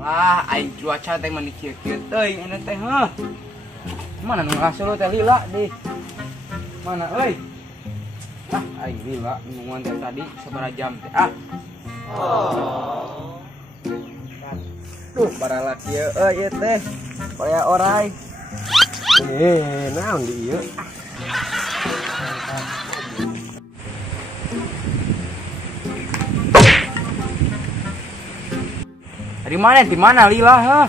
Lah, aing cuaca teh mah dikieu-kieu teuing ini teh heuh. Mana nu ngasuh teh lila di. Mana euy? Ah, aing lila nungguan teh tadi sabaraha jam teh. Ah. Oh. Duh, barala kieu euy ieu teh. Poya orai. Naon di ieu? Di mana lila heuh?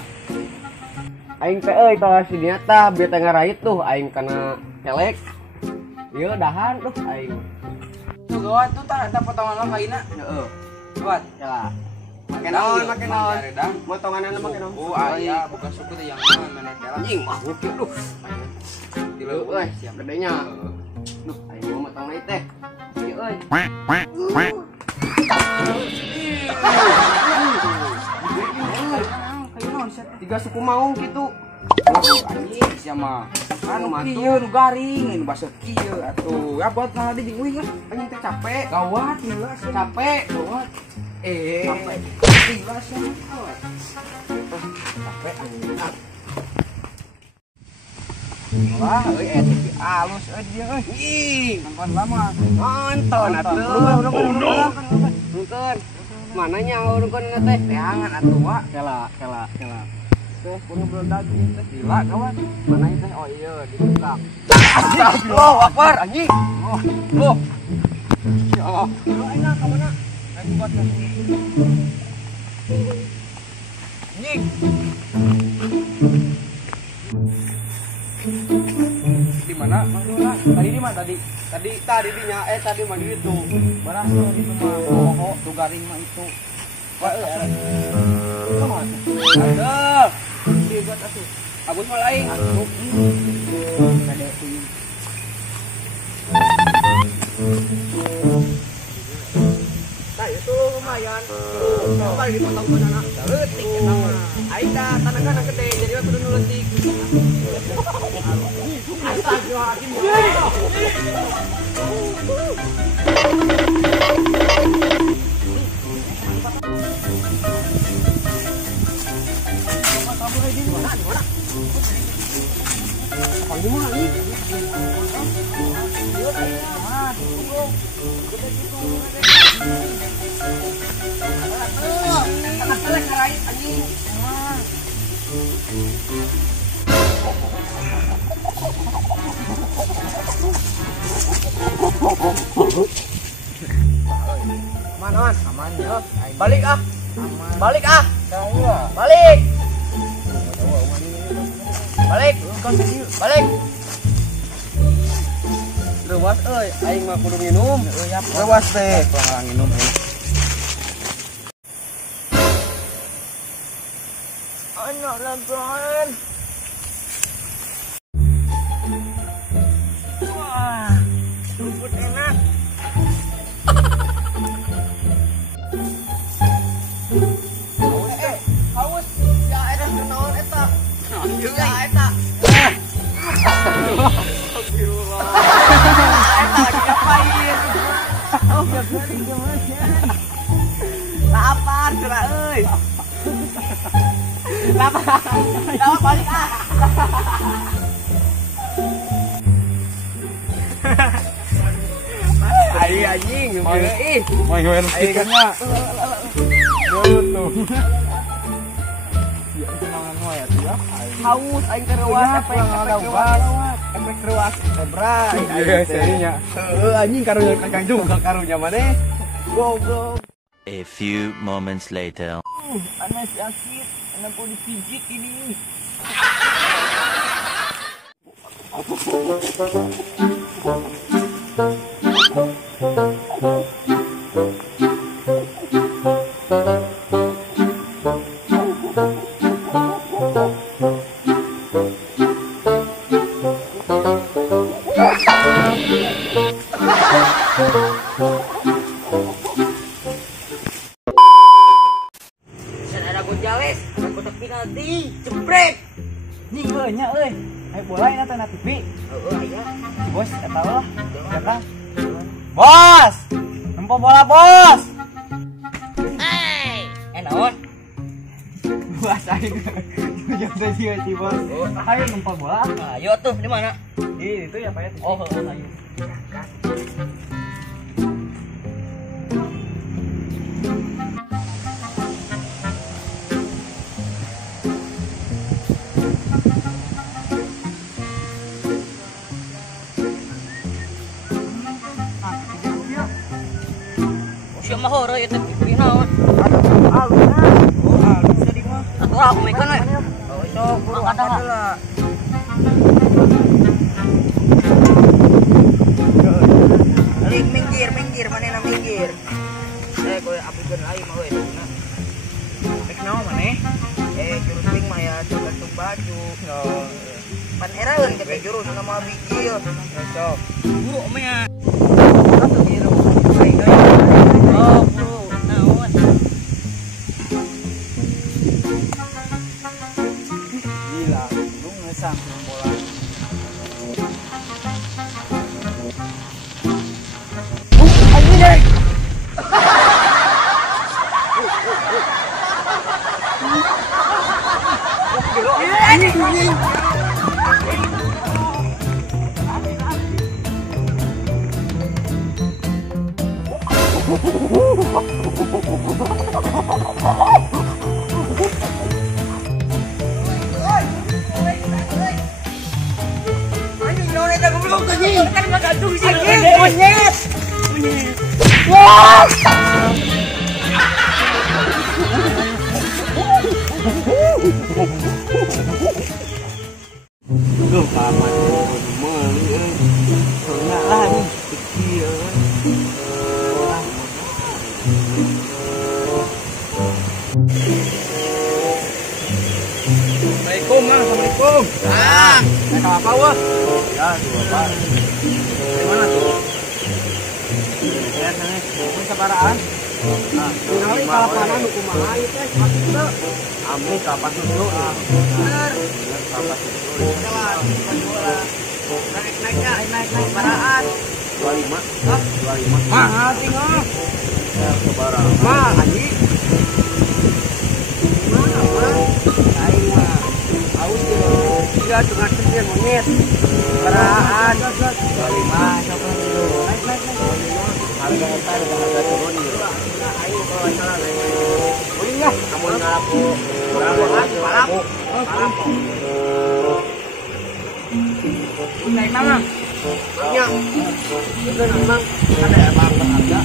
Aing teh euy tah si dinya tah bieu teh ngarait tuh aing kana kelek. Ieu dahan tuh aing. Tuh gawat tuh tah eta potongan lo kaina. Heeh. Gawat. Ya. Make Naon, naon, make naon. Redang. Potonganna make naon? Oh, aya buka suku teh yang naon mana teh. Anjing mah kieu duh. Tilu Euy, siap gedenya. Duh, aing mau motong deui teh. Ieu euy. Tiga suku maung gitu. Anjing sia mah. Anu kieu nu garing, nu basa kieu atuh. Ya buat malah di uing lah. Anjing teh capek. Gawat lila sia. Capek. Gawat. Capek. Lila sia mah gawat. Capek anjing. Wah, euy eta ge alus euy dia euy. Ih, Nonton lama. nonton atuh. Nonton. Mananya urungkeun teh? Teangan atuh wa. Kela. Teh kudu beledag teh lila kawan. Mana itu? Oh iya, di belakang. Astagfirullah akbar anjing. Loh. Ya Allah. Lu enak ka mana? Aing buat anjing. Di mana? Tadi di mana tadi? Tadi dinya tadi mah di itu. Baras tuh di rumah. Oh, tuh garing mah itu. Wah, itu mah. Aduh. Di buat atuh. Abus mah lain. Atuh. Ada kuing. Nah, itu lumayan. Coba dipotong banana. Leutik eta mah. Aing da tanah gede jadi kudu nu leutik. Astagfirullahaladzim. Manon, Aman ya. balik ah. Aman. Balik ah. Kaya. Balik. Balik. Balik. Lewas euy, aing mah kudu minum. Lewas teh. Kurang minum. Anak laban. Wah, rumput enak. Haus. Ya eta naon eta? Ya eta. Astagfirullah. Eta lagi ngapain? Oh, gak gimana? Lapar, curah euy. Lapar balik ah. Ai anjing, ih. Mau goen stikernya. Tuh. Ya kenangan mah ya tuh ya. Haus aing teh reuas efek reuas. Efek reuas sebrai. Iya, serinya. Heeh anjing karunya kakang juga karunya maneh. Goblok. A few moments later. Anak sakit, anak mau dipijit ini. Ada Gonzales, ada kotak penalti, jebret. Nih nya euy. Ayo bola ini teh na TV. Heeh, aya. Si bos eta lah. Datang. Bos. Nempo bola, Bos. Hey, naon? Pas aing. Jangan sih bos. Ayo numpang bola. Ayo tuh di mana? Itu ya Pak ya. Oh, ayo. Siapa horo itu pinaon? Aku aku mekan we. Oh, sok buru angkat heula. Minggir manehna minggir. Kowe apikeun aing mah we. Rek naon maneh? Jurus ping mah ya gantung baju. Pan eraeun ke jurus nama biji. Sok. Buru mah ya. Gila, lu ngesang bola. Duh, paman meuli euy. Enggak lah nih, kecil. Assalamualaikum, Mang. Assalamualaikum. Naik apa, wah? Ya, dua, Pak. Dari mana tuh? Ya, sana. Mun sabaraan? Nah, ini kalapanan kumaha ieu teh? Maksudna ami kapan dulu? Bener. Kapan dulu? Naik baraan. 25. Hah? 25. Mahal tinggal. Ya, sabaraan. Mah, Haji. Mana, Mah? Aing mah. Aus kieu. 3,9 menit. Baraan. 25 sok dulu. Naik. Harga entar harga turun gitu. Aing kalau salah naik. Boleh ya? Kamu ngalaku. Palapu. Naik mana? Ya. Itu memang ada emang berharga.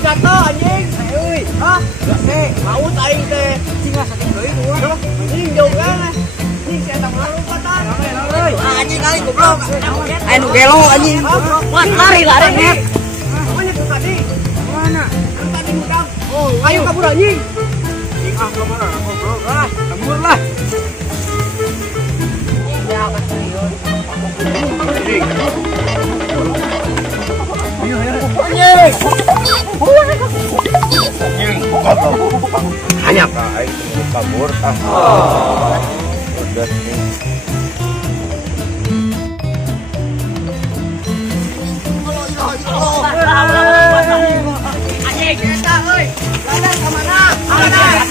Jatuh anjing, euy. Hah? Gede, laut aing teh. Cingah saking deui dua. Anjing jauh kan. Anjing saya tak malu patan. Euy. Anjing kali goblok. Anu gelo anjing. Wah, lari net. Mana tuh tadi? Mana? Tadi udang. Oh, ayo kabur anjing. Anjing ah kemana? Goblok ah. Kabur lah. Ya, serius. Anjing. Anjing. Hanya aing kabur udah nih. Anjing kita euy. Ladang ka mana? Anjing.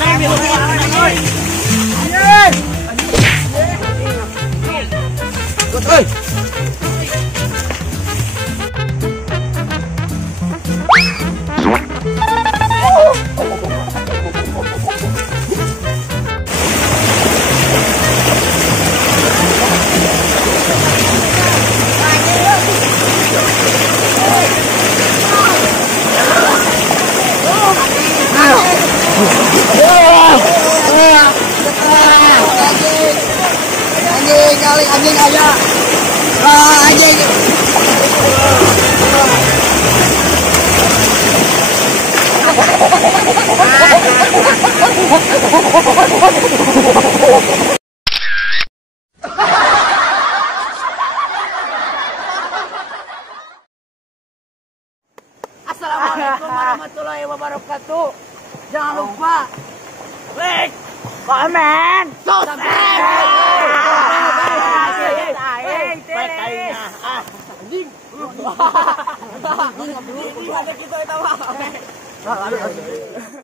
Anjing aja. Anjing. Assalamualaikum warahmatullahi wabarakatuh. Jangan lupa like, comment, subscribe. Ini ada kita eta mah. Aduh.